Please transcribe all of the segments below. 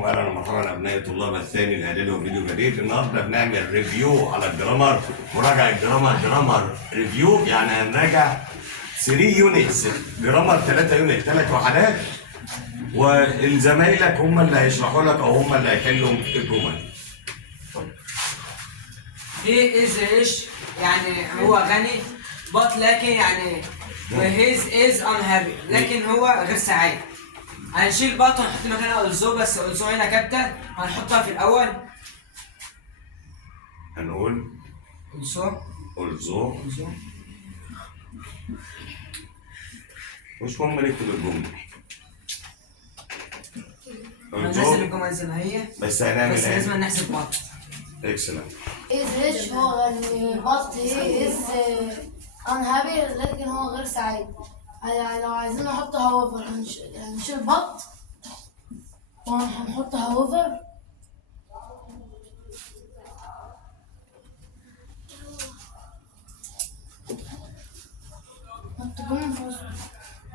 بكم اهلا ومرحبا ابنائي طلاب الثاني الاعدادي وفيديو جديد. النهارده بنعمل ريفيو على الجرامر، مراجعه جرامر ريفيو، يعني هنراجع 3 يونتس جرامر، 3 يونت 3 وحدات، والزمايلك هم اللي هيشرحوا لك او هم اللي هيحلوا الجمل. هي از ريش يعني هو غني، بط لكن يعني وهيز از انهابي لكن هو غير سعيد. هنشيل بط ونحط مكانها ألزو، بس ألزو هنا كابتن هنحطها في الأول. هنقول ألزو مش مهم نكتب الجملة، هننزل الجمل زي ما هي، بس هنعمل بس لازم نحسب بط. اكسلنت. is rich هو غني but he is unhappy لكن هو غير سعيد. يعني لو عايزين نحط however هنشيل but وهنحط however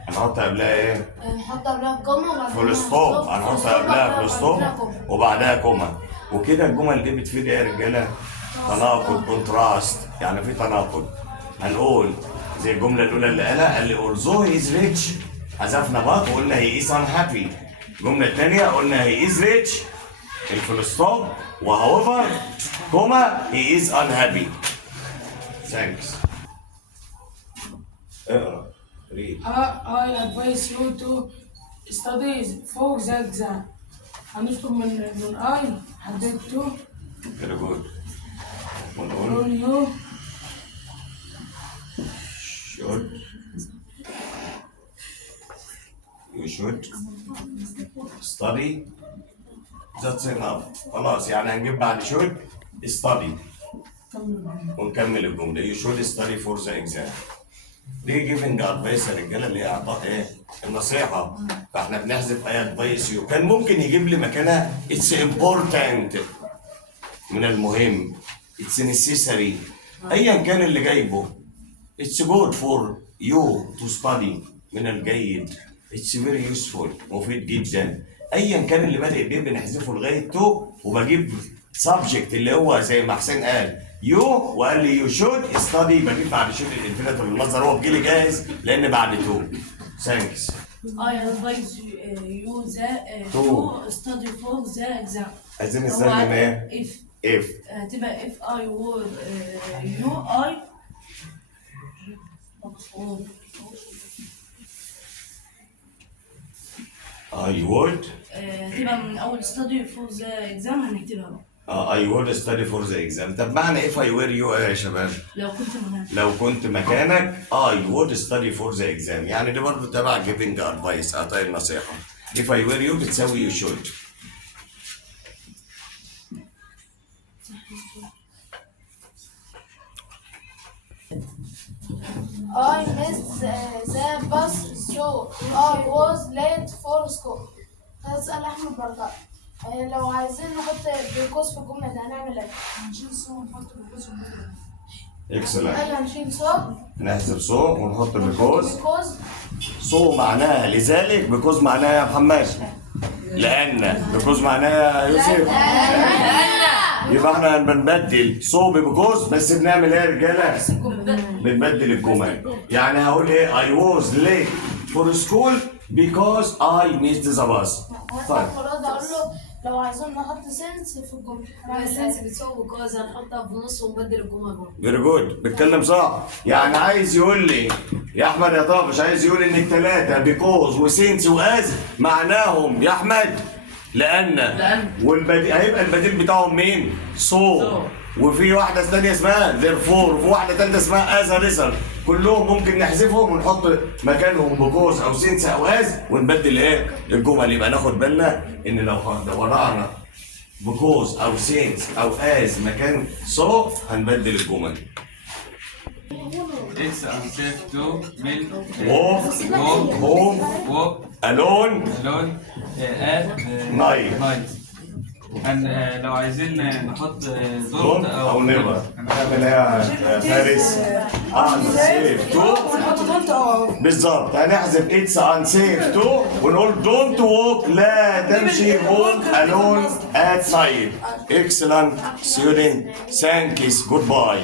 هنحط قبلها ايه؟ نحط قبلها كوما وبعدين فول ستوب. هنحط قبلها فول ستوب وبعدها كوما، وكده الجمل دي بتفيد ايه يا رجاله؟ تناقض، كونتراست، يعني في تناقض. هنقول زي الجمله الاولى اللي قال لي اولزو هيز ريتش، حذفنا بط وقلنا هي از ان هابي. الجمله الثانيه قلنا هي از ريتش، الفول ستوب وهاويفر كوما هي از ان هابي. ثانكس. اقرا. I advise you to study for the exam. هنكتب من I حددته. Very good. ونقول you should study. That's enough. خلاص، يعني هنجيب بعد should study ونكمل الجملة. You should study for the exam. دي جيفنج ادفايس يا رجاله، اللي هي اعطاء ايه؟ النصيحه. فاحنا بنحذف اي ادفايس يو، كان ممكن يجيب لي مكانها اتس امبورتنت، من المهم، اتس نيسيسري، ايا كان اللي جايبه. اتس جود فور يو تو ستادي، من الجيد. اتس فيري يوسفول، مفيد جدا. ايا كان اللي بادئ بيه بنحذفه لغايه تو، وبجيب سبجكت اللي هو زي ما حسين قال يو، وقال لي يو شود ستادي، بجيب بعد شود الانفينيتور المصدر، هو بيجي لي جاهز لان بعد تو. ثانكس. I advise you to study for the exam. عايزين نستخدم ايه؟ if. هتبقى if I were you I would. هتبقى من أول study for the exam هنكتبها بقى. I would study for the exam. طب معنى if I were you ايه يا شباب؟ لو كنت مكانك I would study for the exam، يعني دي برضه تبع giving advice، اعطاء النصيحة. if I were you بتساوي you should. I missed the bus so I was late for school. هسأل أحمد بركات. لو عايزين نحط بيكوز في الجملة دي هنعمل ايه؟ هنشيل صو ونحط بيكوز ونحط اكسلنت. هنشيل صو، نحذف سو ونحط بيكوز. بيكوز سو معناها لذلك، بيكوز معناها يا محمد لأن، بيكوز معناها يا يوسف يبقى احنا بنبدل سو ببيكوز، بس بنعمل ايه يا رجاله؟ بنبدل الجمل. يعني هقول ايه؟ I was late for school because I missed the bus. طيب. فراد اقول له لو عايزين نحط سنس في الجمله. السنس بتساوي بيكوز هنحطها في النص ونبدل الجمل برضه. فيري جود، بتكلم صح. يعني عايز يقول لي يا احمد يا طافش، عايز يقول ان الثلاثه بيكوز وسينس واز معناهم يا احمد لان، هيبقى البديل بتاعهم مين؟ سو. وفي واحده ثانيه اسمها therefore، وفي واحده ثالثه اسمها as a result. كلهم ممكن نحذفهم ونحط مكانهم بيكوز او سينس او از ونبدل ايه؟ الجمل. يبقى ناخد بالنا ان لو وضعنا بيكوز او سينس او از مكان سو هنبدل الجمل. It's unsafe to milk. walk home Walk alone alone at night. night. لو عايزين نحط دونت دونت او نيفر نعمل ايه يا فارس؟ unsafe to ونحط دونت او بالظبط هنحذف اتس unsafe to ونقول دونت ووك لا تمشي home alone at night. Excellent student. Thanks. Goodbye.